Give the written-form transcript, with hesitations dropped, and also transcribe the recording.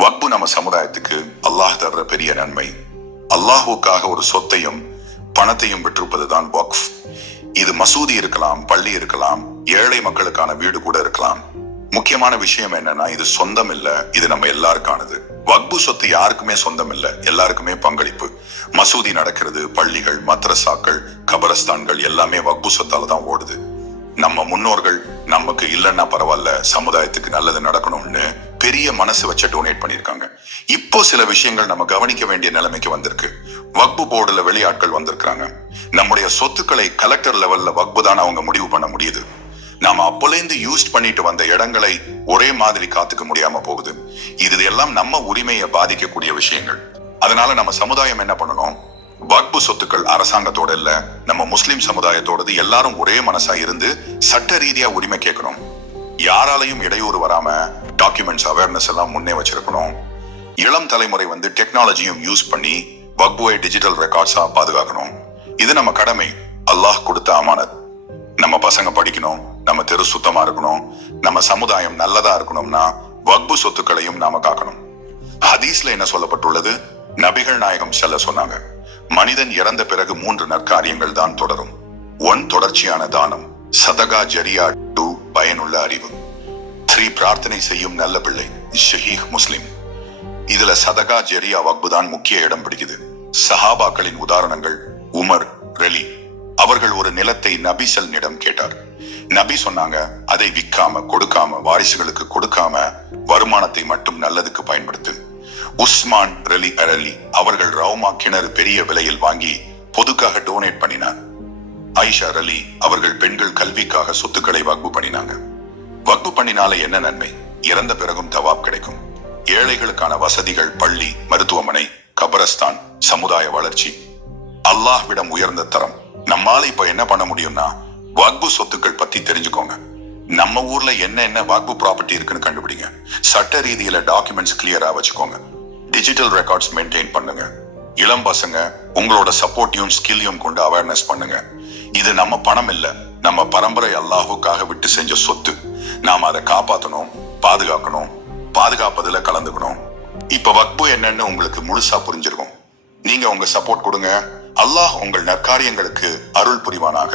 வக்பு நம்ம சமுதாயத்துக்கு அல்லாஹ் தர்ற பெரிய நன்மை. அல்லாஹுக்காக ஒரு சொத்தையும் பணத்தையும் விட்டிருப்பதுதான் வக்ஃப். இது மசூதி இருக்கலாம், பள்ளி இருக்கலாம், ஏழை மக்களுக்கான வீடு கூட இருக்கலாம். முக்கியமான விஷயம் என்னன்னா, இது சொந்தம் இல்ல, இது நம்ம எல்லாருக்கானது. வக்பு சொத்து யாருக்குமே சொந்தம் இல்ல, எல்லாருக்குமே பங்களிப்பு. மசூதி நடக்கிறது, பள்ளிகள், மத்ரசாக்கள், கபரஸ்தான்கள் எல்லாமே வக்பு சொத்தால தான் ஓடுது. நம்ம முன்னோர்கள் நமக்கு இல்லைன்னா பரவாயில்ல, சமுதாயத்துக்கு நல்லது நடக்கணும்னு பெரிய மனசு வச்சு டொனேட் பண்ணிருக்காங்க. இப்போ சில விஷயங்கள் நம்ம கவனிக்க வேண்டிய நிலைமைக்கு வந்திருக்கு. வக்பு போர்டுல வெளியாட்கள் வந்திருக்காங்க. நம்முடைய சொத்துக்களை கலெக்டர் லெவல்ல வக்பு தான் அவங்க முடிவு பண்ண முடியுது. நாம அப்போலேருந்து யூஸ் பண்ணிட்டு வந்த இடங்களை ஒரே மாதிரி காத்துக்க முடியாம போகுது. இது எல்லாம் நம்ம உரிமையை பாதிக்கக்கூடிய விஷயங்கள். அதனால நம்ம சமுதாயம் என்ன பண்ணணும்? வக்பு சொத்துக்கள் அரசாங்கத்தோட இல்ல, நம்ம முஸ்லிம் சமுதாயத்தோடது. எல்லாரும் ஒரே மனசா இருந்து சட்ட ரீதியா உரிமை கேட்கணும். யாராலையும் இடையூறு வராம டாக்குமெண்ட்ஸ் அவேர்னஸ் எல்லாம் முன்னே வச்சிருக்கணும். இளம் தலைமுறை டெக்னாலஜியும் யூஸ் பண்ணி வக்புவை டிஜிட்டல் ரெக்கார்ட்ஸா பாதுகாக்கணும். இது நம்ம கடமை, அல்லாஹ் கொடுத்த அமானத். நம்ம பசங்க படிக்கணும், நம்ம தெரு சுத்தமா இருக்கணும், நம்ம சமுதாயம் நல்லதா இருக்கணும்னா வக்பு சொத்துக்களையும் நாம காக்கணும். ஹதீஸ்ல என்ன சொல்லப்பட்டுள்ளது? நபிகள் நாயகம் சொன்னாங்க, மனிதன் இறந்த பிறகு 3 நற்காரியங்கள் தான் தொடரும். 1 தொடர்ச்சியான தானம், சதகா ஜரியா, 2 பயனுள்ள அறிவு, 3 பிரார்த்தனை செய்யும் நல்ல பிள்ளை. ஷஹீஹ் முஸ்லிம். இதுல சதகா ஜரியா வக்பு தான் முக்கிய இடம் பிடிக்குது. சஹாபாக்களின் உதாரணங்கள். உமர் ரலி அவர்கள் ஒரு நிலத்தை நபி ஸல்லல்லாஹு கேட்டார். நபி சொன்னாங்க, அதை விற்காம கொடுக்காம, வாரிசுகளுக்கு கொடுக்காம வருமானத்தை மட்டும் நல்லதுக்கு பயன்படுத்து. உஸ்மான் ரலி அவர்கள் ரவுமா கிணறு பெரிய விலையில் வாங்கி பொதுக்காக டொனேட் பண்ணினார். ஆயிஷா ரலி அவர்கள் பெண்கள் கல்விக்காக சொத்துக்களை வக்பு பண்ணினாங்க. வக்பு பண்ணினால என்ன நன்மை? இறந்த பிறகும் தவாப் கிடைக்கும். ஏழைகளுக்கான வசதிகள், பள்ளி, மருத்துவமனை, கபரஸ்தான், சமுதாய வளர்ச்சி. அல்லாஹ்விடம் உயர்ந்த தரம். நம்மால இப்ப என்ன பண்ண முடியும்னா, வக்பு சொத்துக்கள் பத்தி தெரிஞ்சுக்கோங்க. நம்ம ஊர்ல என்ன வக்பு ப்ராப்பர்ட்டி இருக்குன்னு கண்டுபிடிங்க. சட்ட ரீதியில டாக்குமெண்ட்ஸ் கிளியரா வச்சுக்கோங்க. டிஜிட்டல் ரெக்கார்ட்ஸ் மெயின்டைன் பண்ணுங்க. இளம் பசங்க உங்களோட சப்போர்ட்டையும் ஸ்கில்லையும் கொண்டு அவேர்னஸ் பண்ணுங்க. இது நம்ம பணம் இல்ல, நம்ம பரம்பரை அல்லாஹுக்காக விட்டு செஞ்ச சொத்து. நாம அதை காப்பாற்றணும், பாதுகாக்கணும், பாதுகாப்பதுல கலந்துக்கணும். இப்ப வக்பு என்னன்னு உங்களுக்கு முழுசா புரிஞ்சிருக்கும். நீங்க உங்க சப்போர்ட் கொடுங்க. அல்லாஹ் உங்கள் நற்காரியங்களுக்கு அருள் புரிவானாக.